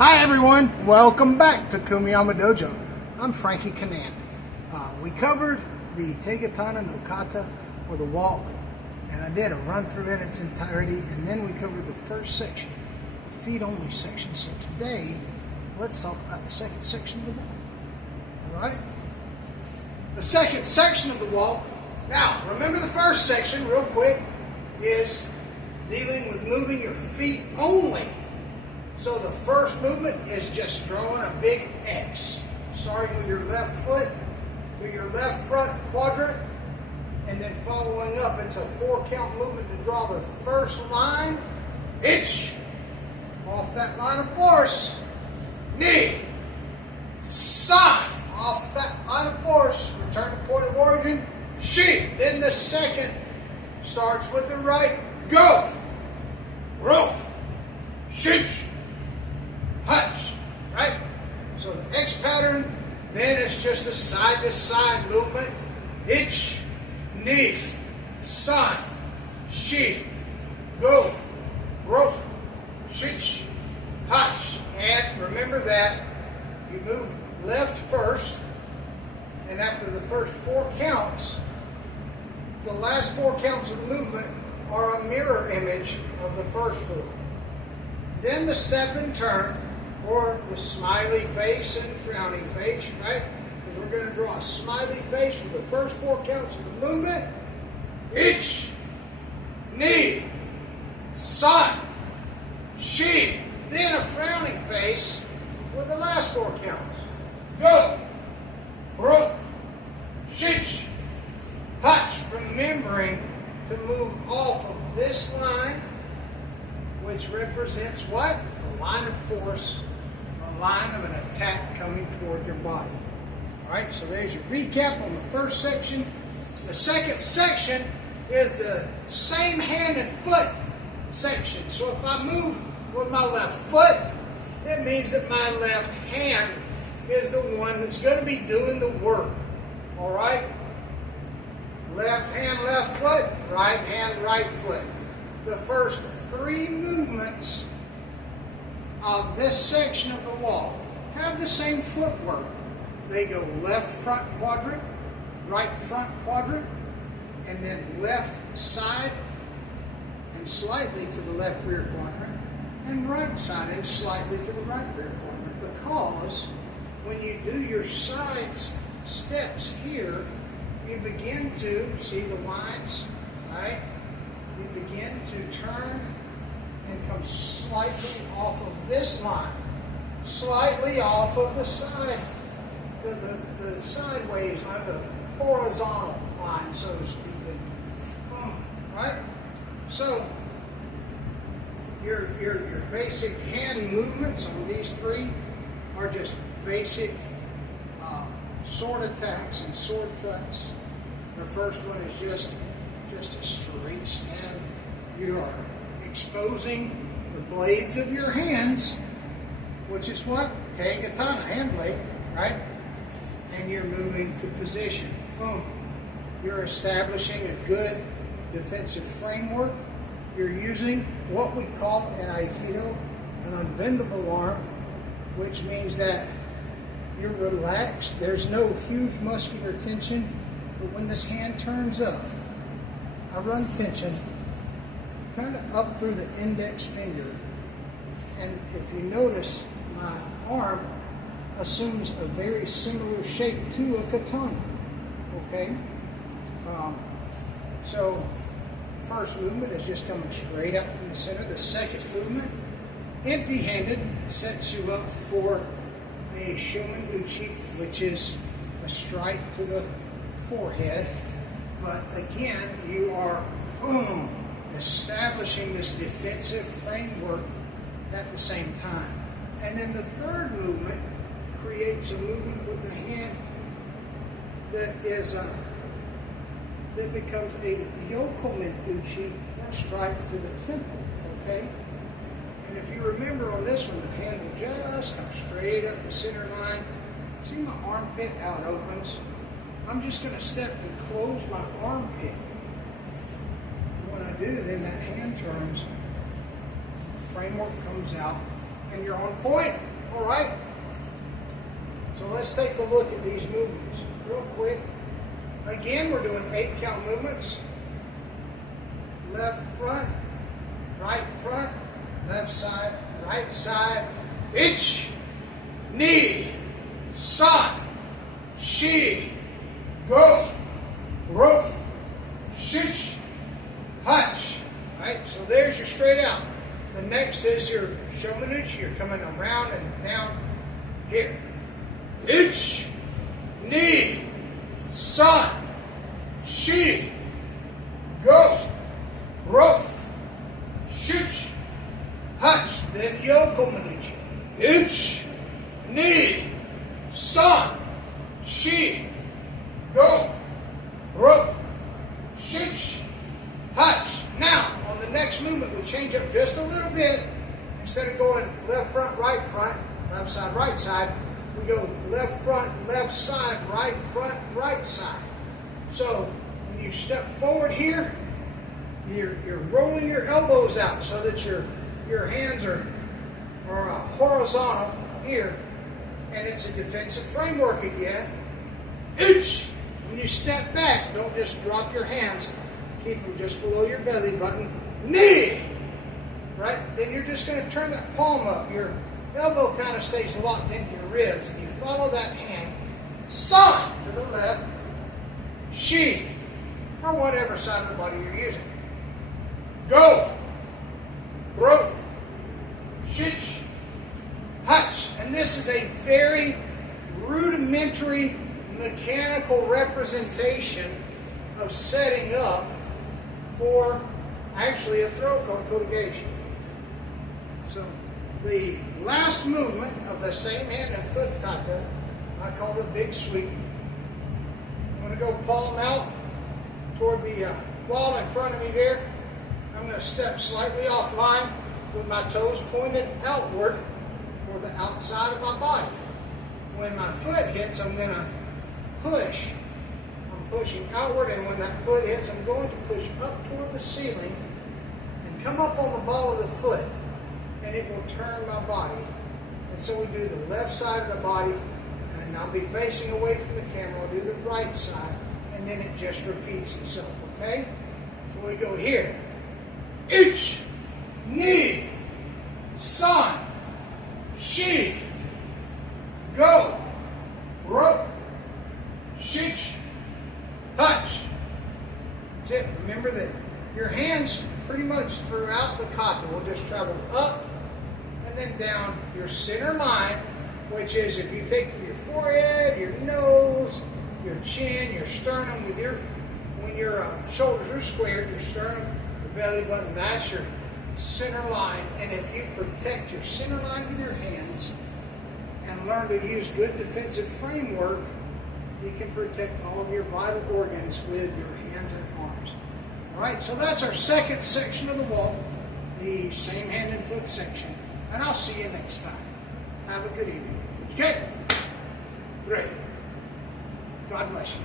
Hi everyone, welcome back to Kumiyama Dojo. I'm Frankie Kanan. We covered the Tegatana no Kata, or the walk, and I did a run through in its entirety, and then we covered the first section, the feet only section. So today, let's talk about the second section of the walk. Alright? The second section of the walk, now remember the first section, real quick, is dealing with moving your feet only. So the first movement is just drawing a big X, starting with your left foot, with your left front quadrant, and then following up. It's a 4-count movement to draw the first line, itch, off that line of force, knee, sign, off that line of force, return to point of origin, shi. Then the second starts with the right, go, rope, shich, punch, right? So the X pattern, then it's just a side-to-side movement. Itch, knee, sign, shi, go, rope, shich, punch. And remember that you move left first, and after the first 4 counts, the last 4 counts of the movement are a mirror image of the first 4. Then the step and turn, or the smiley face and frowning face, right? Because we're going to draw a smiley face for the first 4 counts of the movement. Itch, knee, sign, shi. Then a frowning face with the last 4 counts. Go, rope, shich, punch. Remembering to move off of this line, which represents what? A line of force, a line of an attack coming toward your body. Alright, so there's your recap on the first section. The second section is the same hand and foot section. So if I move with my left foot, it means that my left hand is the one that's going to be doing the work. Alright? Left hand, left foot, right hand, right foot. The first 3 movements of this section of the walk have the same footwork. They go left front quadrant, right front quadrant, and then left side and slightly to the left rear quadrant, and right side and slightly to the right rear quadrant. Because when you do your side steps here, you begin to see the lines, right? You begin to turn and come slightly off of this line, slightly off of the side, the sideways line, the horizontal line, so to speak. Right? So your basic hand movements on these 3 are just basic sword attacks and sword cuts. The first one is just a straight stab. You are exposing the blades of your hands, which is what? Tegatana, hand blade, right? And you're moving to position. Boom. You're establishing a good defensive framework. You're using what we call in Aikido an unbendable arm, which means that you're relaxed. There's no huge muscular tension, but when this hand turns up, I run tension kind of up through the index finger, and if you notice, my arm assumes a very similar shape to a katana. Okay? So the first movement is just coming straight up from the center. The second movement, empty-handed, sets you up for a Shuman Uchi, which is a strike to the forehead. But again, you are, boom, establishing this defensive framework at the same time. And then the third movement creates a movement with the hand that is that becomes a Yokomen Uchi, strike to the temple. Okay? And if you remember on this one, the hand will just come straight up the center line. See my armpit, how it opens? I'm just going to step and close my armpit. When I do, then that hand turns, the framework comes out, and you're on point. All right. So let's take a look at these movements real quick. Again, we're doing 8 count movements. Left front, left side, right side. Ich, ni, san, shi, go, ro, shish, hutch. Right, so there's your straight out. The next is your shomanuchi. You're coming around and down here. Ich, ni, san, shi, go, ro, shish, hutch. Then yokomanuchi. Ich, ni, san, shi, go, ro, shish, hutch. Now, on the next movement, we change up just a little bit. Instead of going left front, left side, right side, we go left front, left side, right side. So, when you step forward here, you're rolling your elbows out so that your hands are horizontal here, and it's a defensive framework again. When you step back, don't just drop your hands. Keep them just below your belly button. Knee! Right? Then you're just going to turn that palm up. Your elbow kind of stays locked into your ribs. And you follow that hand. Soft to the left. Shi. Or whatever side of the body you're using. Go. Ro. Shish. Hutch. And this is a very rudimentary mechanical representation of setting up for actually a throw colligation. So the last movement of the same hand and foot kata, I call the big sweep. I'm going to go palm out toward the wall in front of me there. I'm going to step slightly offline with my toes pointed outward toward the outside of my body. When my foot hits, I'm going to push. Pushing outward, and when that foot hits, I'm going to push up toward the ceiling and come up on the ball of the foot, and it will turn my body. And so we do the left side of the body, and I'll be facing away from the camera. I'll do the right side, and then it just repeats itself, okay? So we go here. Ich, ni, san, shi, go, ro, shich, hutch. That's it. Remember that your hands pretty much throughout the kata will just travel up and then down your center line, which is if you take from your forehead, your nose, your chin, your sternum, when your shoulders are squared, your sternum, your belly button, that's your center line. And if you protect your center line with your hands and learn to use good defensive framework, you can protect all of your vital organs with your hands and arms. All right, so that's our second section of the walk, the same hand and foot section. And I'll see you next time. Have a good evening. Okay? Great. God bless you.